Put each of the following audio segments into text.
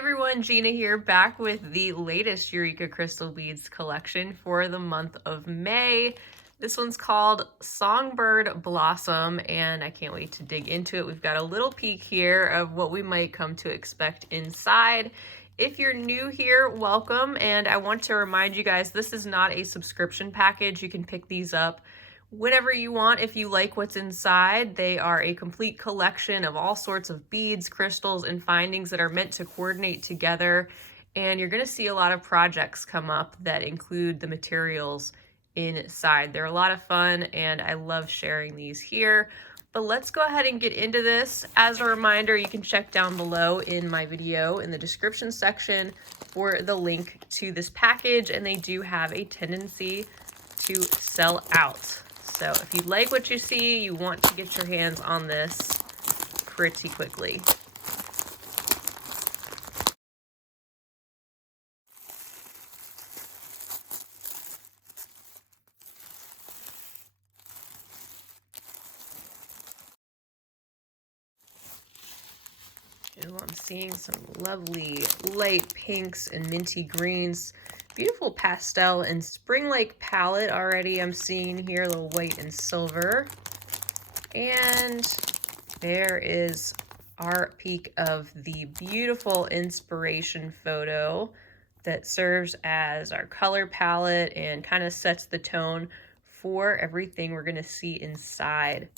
everyone, Gina here, back with the latest Eureka crystal beads collection for the month of May. This one's called Songbird Blossom, and I can't wait to dig into it. We've got a little peek here of what we might come to expect inside. If you're new here, welcome, and I want to remind you guys, this is not a subscription package. You can pick these up whenever you want if you like what's inside. They are a complete collection of all sorts of beads, crystals, and findings that are meant to coordinate together. And you're going to see a lot of projects come up that include the materials inside. They're a lot of fun, and I love sharing these here. But let's go ahead and get into this. As a reminder, you can check down below in my video in the description section for the link to this package, and they do have a tendency to sell out. So if you like what you see, you want to get your hands on this pretty quickly. And I'm seeing some lovely light pinks and minty greens. Beautiful pastel and spring-like palette already I'm seeing here, a little white and silver. And there is our peek of the beautiful inspiration photo that serves as our color palette and kind of sets the tone for everything we're going to see inside.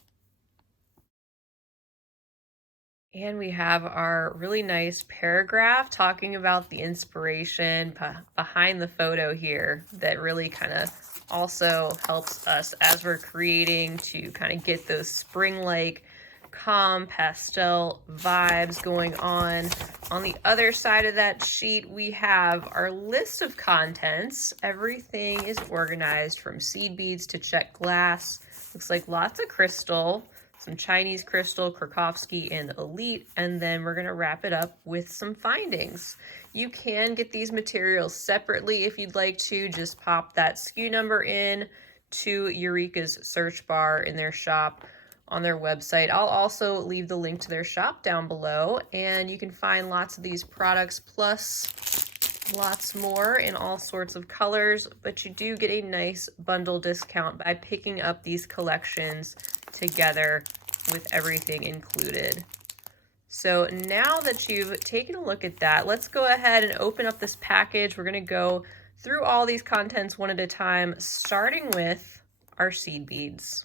And we have our really nice paragraph talking about the inspiration behind the photo here that really kind of also helps us as we're creating to kind of get those spring-like calm pastel vibes going on. On the other side of that sheet, we have our list of contents. Everything is organized from seed beads to Czech glass. Looks like lots of crystal. Some Chinese crystal, Krakowski, and Elite, and then we're gonna wrap it up with some findings. You can get these materials separately if you'd like to. Just pop that SKU number in to Eureka's search bar in their shop on their website. I'll also leave the link to their shop down below, and you can find lots of these products plus lots more in all sorts of colors, but you do get a nice bundle discount by picking up these collections together with everything included. So now that you've taken a look at that, let's go ahead and open up this package. We're going to go through all these contents one at a time, starting with our seed beads.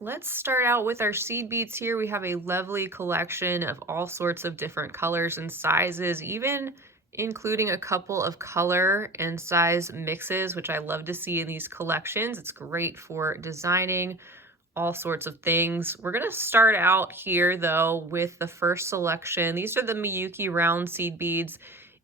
Let's start out with our seed beads here. We have a lovely collection of all sorts of different colors and sizes, even including a couple of color and size mixes, which I love to see in these collections. It's great for designing all sorts of things. We're going to start out here though with the first selection. These are the Miyuki round seed beads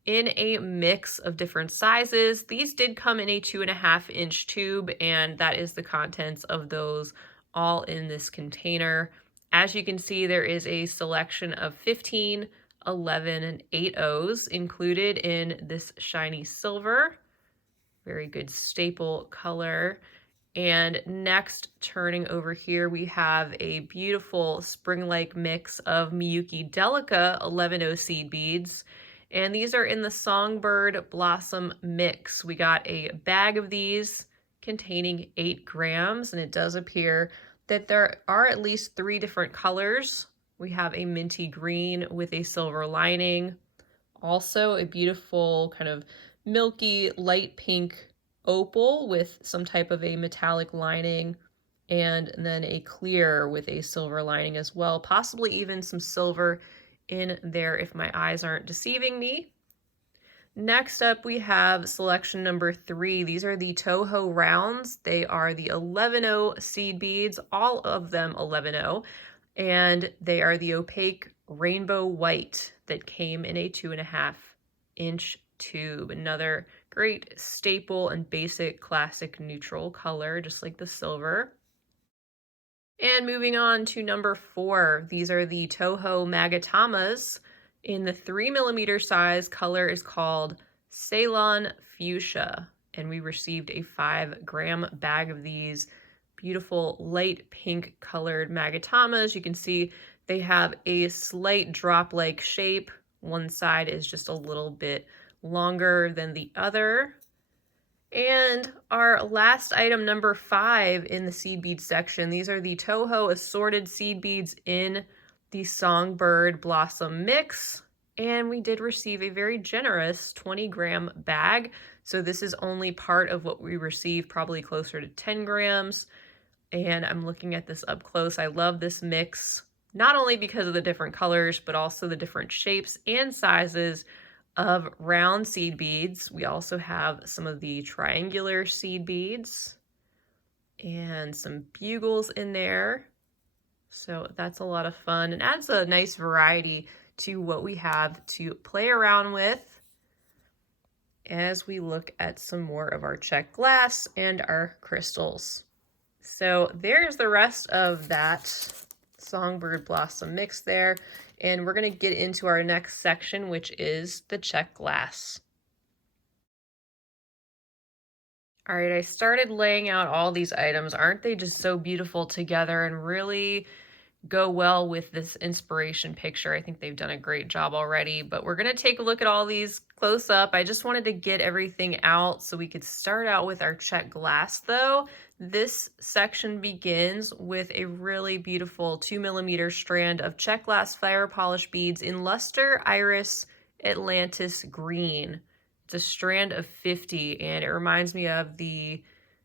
in a mix of different sizes. These did come in a 2.5-inch tube, and that is the contents of those all in this container. As you can see, there is a selection of 15, 11, and 8/0s included in this shiny silver. Very good staple color. And next, turning over here, we have a beautiful spring-like mix of Miyuki Delica 11/0 seed beads. And these are in the Songbird Blossom mix. We got a bag of these containing 8 grams, and it does appear that there are at least 3 different colors. We have a minty green with a silver lining. Also a beautiful kind of milky light pink opal with some type of a metallic lining, and then a clear with a silver lining as well, possibly even some silver in there if my eyes aren't deceiving me. Next up, we have selection number 3. These are the Toho rounds. They are the 11/0 seed beads, all of them 11/0, and they are the opaque rainbow white that came in a 2.5-inch tube. Another great staple and basic classic neutral color, just like the silver. And moving on to number 4, these are the Toho Magatamas. In the 3mm size, color is called Ceylon Fuchsia, and we received a 5-gram bag of these beautiful light pink colored Magatamas. You can see They have a slight drop-like shape. One side is just a little bit longer than the other. And our last item, number 5 in the seed bead section, these are the Toho assorted seed beads in the Songbird Blossom mix. And we did receive a very generous 20-gram bag. So this is only part of what we received, probably closer to 10 grams. And I'm looking at this up close. I love this mix, not only because of the different colors, but also the different shapes and sizes of round seed beads. We also have some of the triangular seed beads and some bugles in there. So that's a lot of fun and adds a nice variety to what we have to play around with as we look at some more of our Czech glass and our crystals. So there's the rest of that Songbird Blossom mix there. And we're going to get into our next section, which is the Czech glass. All right, I started laying out all these items. Aren't they just so beautiful together and really go well with this inspiration picture? I think they've done a great job already, but we're going to take a look at all these close up. I just wanted to get everything out so we could start out with our Czech glass though. This section begins with a really beautiful 2mm strand of Czech glass fire polish beads in luster iris Atlantis green. It's a strand of 50 and it reminds me of the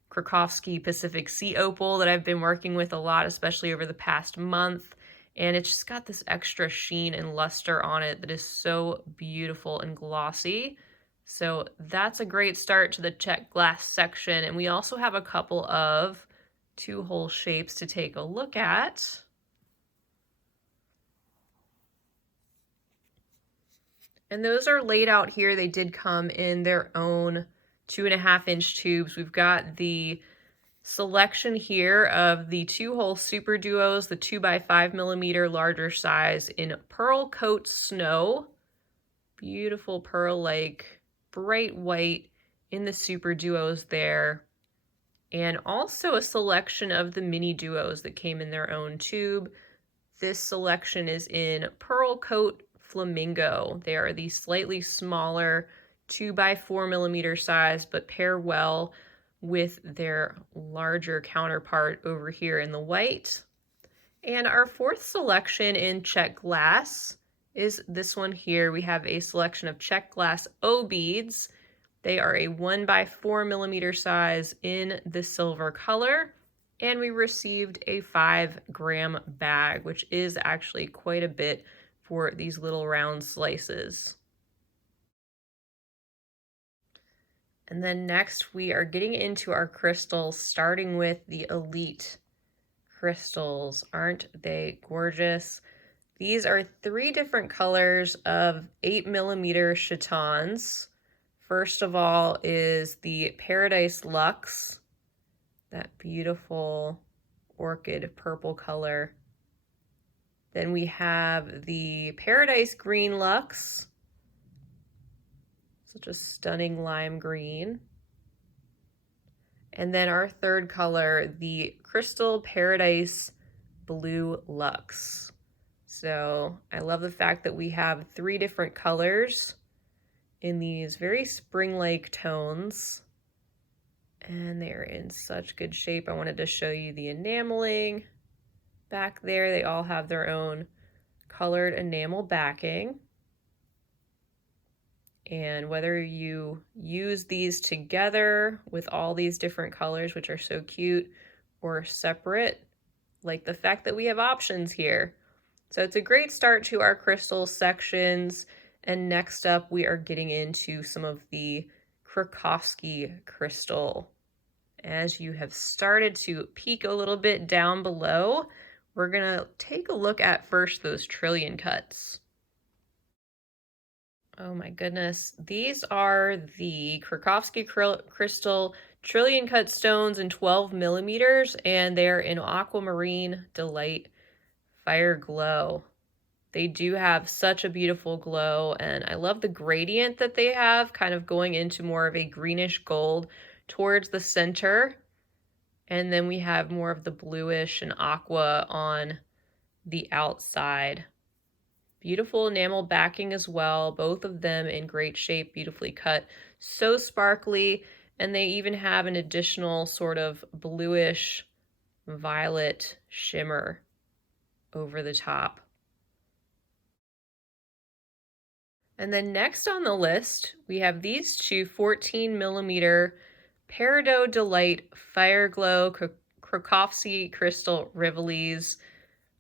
Krakowski Pacific Sea Opal that I've been working with a lot, especially over the past month. And it's just got this extra sheen and luster on it that is so beautiful and glossy. So that's a great start to the Czech glass section. And we also have a couple of 2-hole shapes to take a look at. And those are laid out here. They did come in their own 2.5-inch tubes. We've got the selection here of the 2-hole super duos, the 2x5mm larger size in Pearl Coat Snow. Beautiful pearl-like, bright white in the super duos there. And also a selection of the mini duos that came in their own tube. This selection is in Pearl Coat Flamingo. They are the slightly smaller 2x4mm size, but pair well with their larger counterpart over here in the white. And our 4th selection in Czech glass is this one here. We have a selection of Czech glass O beads. They are a 1x4mm size in the silver color. And we received a 5-gram bag, which is actually quite a bit for these little round slices. And then next we are getting into our crystals, starting with the Elite crystals. Aren't they gorgeous? These are 3 different colors of 8mm chatons. First of all is the Paradise Luxe, that beautiful orchid purple color. Then we have the Paradise Green Luxe, such a stunning lime green. And then our 3rd color, the Crystal Paradise Blue Luxe. So I love the fact that we have 3 different colors in these very spring-like tones. And they're in such good shape. I wanted to show you the enameling back there. They all have their own colored enamel backing. And whether you use these together with all these different colors, which are so cute, or separate, like the fact that we have options here. So it's a great start to our crystal sections. And next up, we are getting into some of the Krakowski crystal. As you have started to peek a little bit down below, we're gonna take a look at first those trillion cuts. Oh my goodness. These are the Krakowski crystal trillion cut stones in 12mm, and they're in aquamarine delight fire glow. They do have such a beautiful glow, and I love the gradient that they have, kind of going into more of a greenish gold towards the center. And then we have more of the bluish and aqua on the outside. Beautiful enamel backing as well, both of them in great shape, beautifully cut, so sparkly, and they even have an additional sort of bluish violet shimmer over the top. And then next on the list, we have these two 14mm Peridot Delight Fire Glow Krakowski Crystal Rivolis,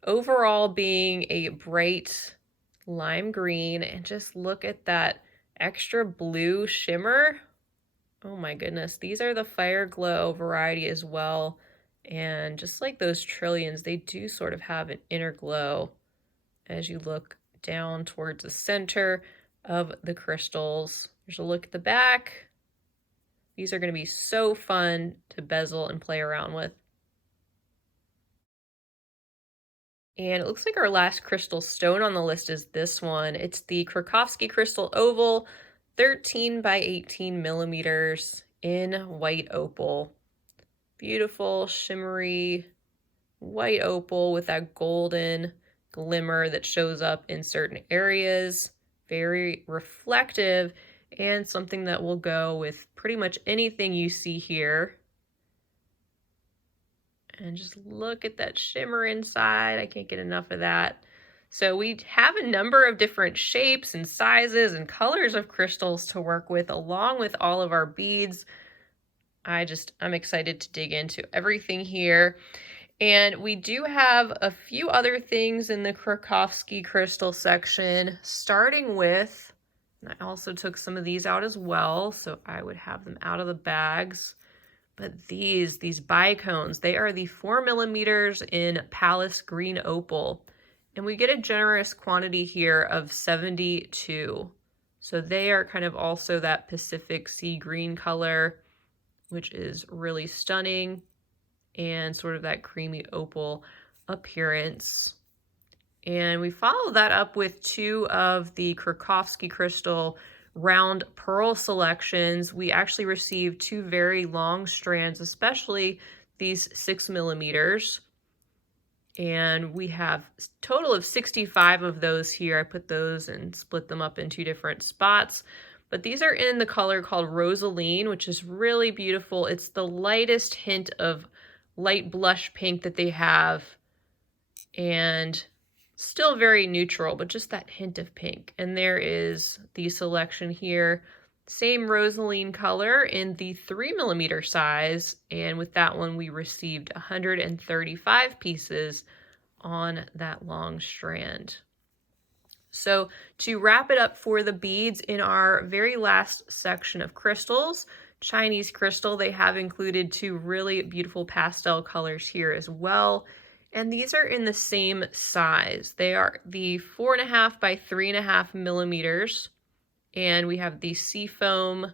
overall being a bright lime green, and just look at that extra blue shimmer. Oh my goodness, these are the Fire Glow variety as well, and just like those trillions, they do sort of have an inner glow as you look down towards the center of the crystals. There's a look at the back. These are going to be so fun to bezel and play around with. And it looks like our last crystal stone on the list is this one. It's the Krakowski Crystal Oval, 13 by 18 millimeters in white opal. Beautiful, shimmery white opal with that golden glimmer that shows up in certain areas. Very reflective, and something that will go with pretty much anything you see here. And just look at that shimmer inside. I can't get enough of that. So we have a number of different shapes and sizes and colors of crystals to work with, along with all of our beads. I'm excited to dig into everything here. And we do have a few other things in the Krakowski crystal section, starting with, and I also took some of these out as well, so I would have them out of the bags. But these bicones, they are the 4mm in Palace Green Opal. And we get a generous quantity here of 72. So they are kind of also that Pacific sea green color, which is really stunning, and sort of that creamy opal appearance. And we follow that up with two of the Krakowski crystal round pearl selections. We actually received two very long strands, especially these 6mm. And we have a total of 65 of those here. I put those and split them up in two different spots. But these are in the color called Rosaline, which is really beautiful. It's the lightest hint of light blush pink that they have, and still very neutral, but just that hint of pink. And there is the selection here, same Rosaline color in the 3mm size, and with that one we received 135 pieces on that long strand. So to wrap it up for the beads, in our very last section of crystals, Chinese crystal, they have included two really beautiful pastel colors here as well. And these are in the same size. They are the 4.5 by 3.5 millimeters. And we have the seafoam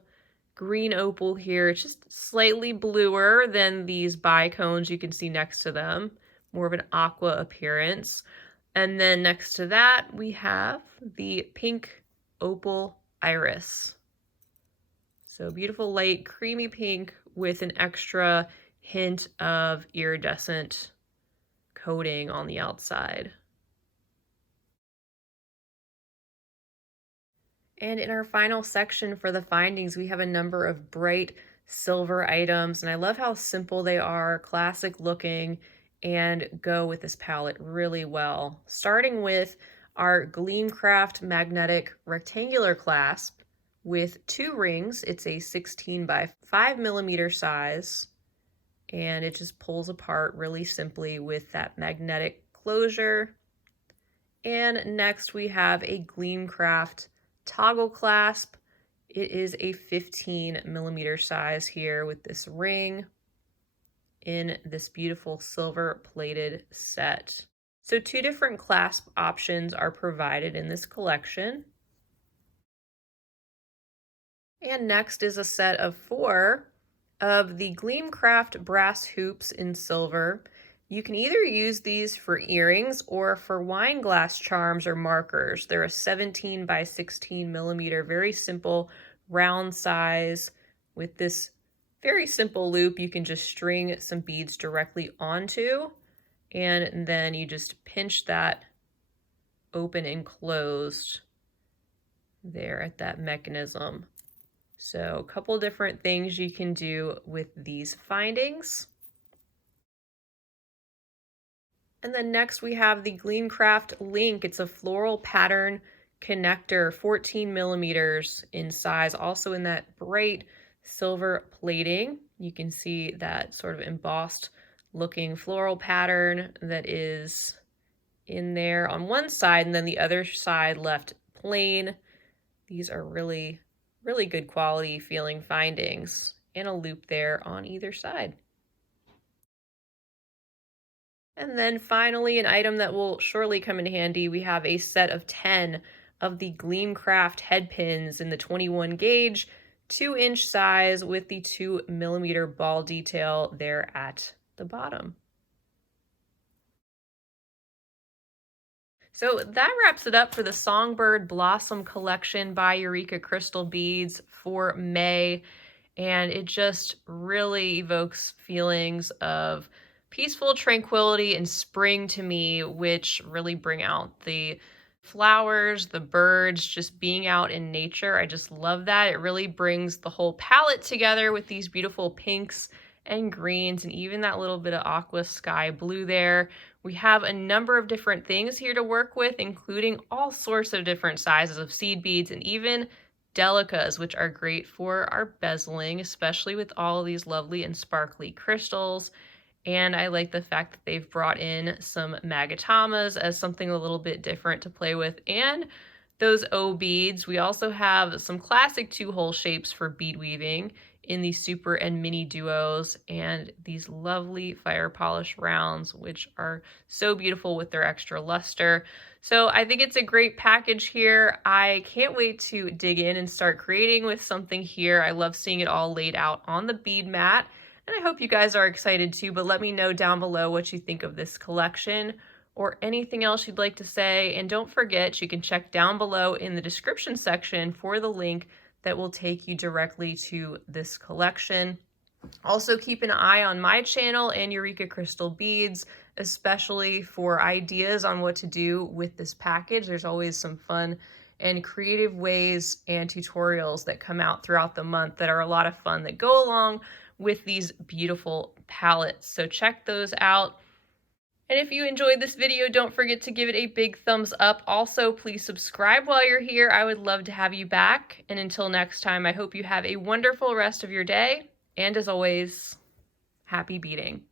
green opal here. It's just slightly bluer than these bicones you can see next to them. More of an aqua appearance. And then next to that, we have the pink opal iris. So beautiful light creamy pink with an extra hint of iridescent coating on the outside. And in our final section for the findings, we have a number of bright silver items, and I love how simple they are, classic looking, and go with this palette really well. Starting with our Gleamcraft magnetic rectangular clasp with two rings. It's a 16 by 5mm size, and it just pulls apart really simply with that magnetic closure. And next we have a Gleamcraft toggle clasp. It is a 15mm size here with this ring in this beautiful silver plated set. So two different clasp options are provided in this collection. And next is a set of 4 of the Gleamcraft brass hoops in silver. You can either use these for earrings or for wine glass charms or markers. They're a 17 by 16mm, very simple round size. With this very simple loop, you can just string some beads directly onto. and then you just pinch that open and closed there at that mechanism. So a couple different things you can do with these findings. And then next we have the Gleamcraft Link. It's a floral pattern connector, 14 millimeters in size, also in that bright silver plating. You can see that sort of embossed looking floral pattern that is in there on one side, and then the other side left plain. These are really, really good quality feeling findings, and a loop there on either side. And then finally, an item that will surely come in handy, we have a set of 10 of the Gleamcraft head pins in the 21 gauge, 2-inch size with the 2 millimeter ball detail there at the bottom. So that wraps it up for the Songbird Blossom collection by Eureka Crystal Beads for May. And it just really evokes feelings of peaceful tranquility and spring to me, which really bring out the flowers, the birds, just being out in nature. I just love that. It really brings the whole palette together with these beautiful pinks and greens and even that little bit of aqua sky blue there. We have a number of different things here to work with, including all sorts of different sizes of seed beads and even delicas, which are great for our bezeling, especially with all of these lovely and sparkly crystals. And I like the fact that they've brought in some magatamas as something a little bit different to play with. And those O beads, we also have some classic 2-hole shapes for bead weaving in the super and mini duos, and these lovely fire polish rounds, which are so beautiful with their extra luster. So I think it's a great package here. I can't wait to dig in and start creating with something here. I love seeing it all laid out on the bead mat, and I hope you guys are excited too, but let me know down below what you think of this collection or anything else you'd like to say. And don't forget, you can check down below in the description section for the link that will take you directly to this collection. Also keep an eye on my channel and Eureka Crystal Beads, especially for ideas on what to do with this package. There's always some fun and creative ways and tutorials that come out throughout the month that are a lot of fun that go along with these beautiful palettes. So check those out. And if you enjoyed this video, don't forget to give it a big thumbs up. Also, please subscribe while you're here. I would love to have you back. And until next time, I hope you have a wonderful rest of your day. And as always, happy beading.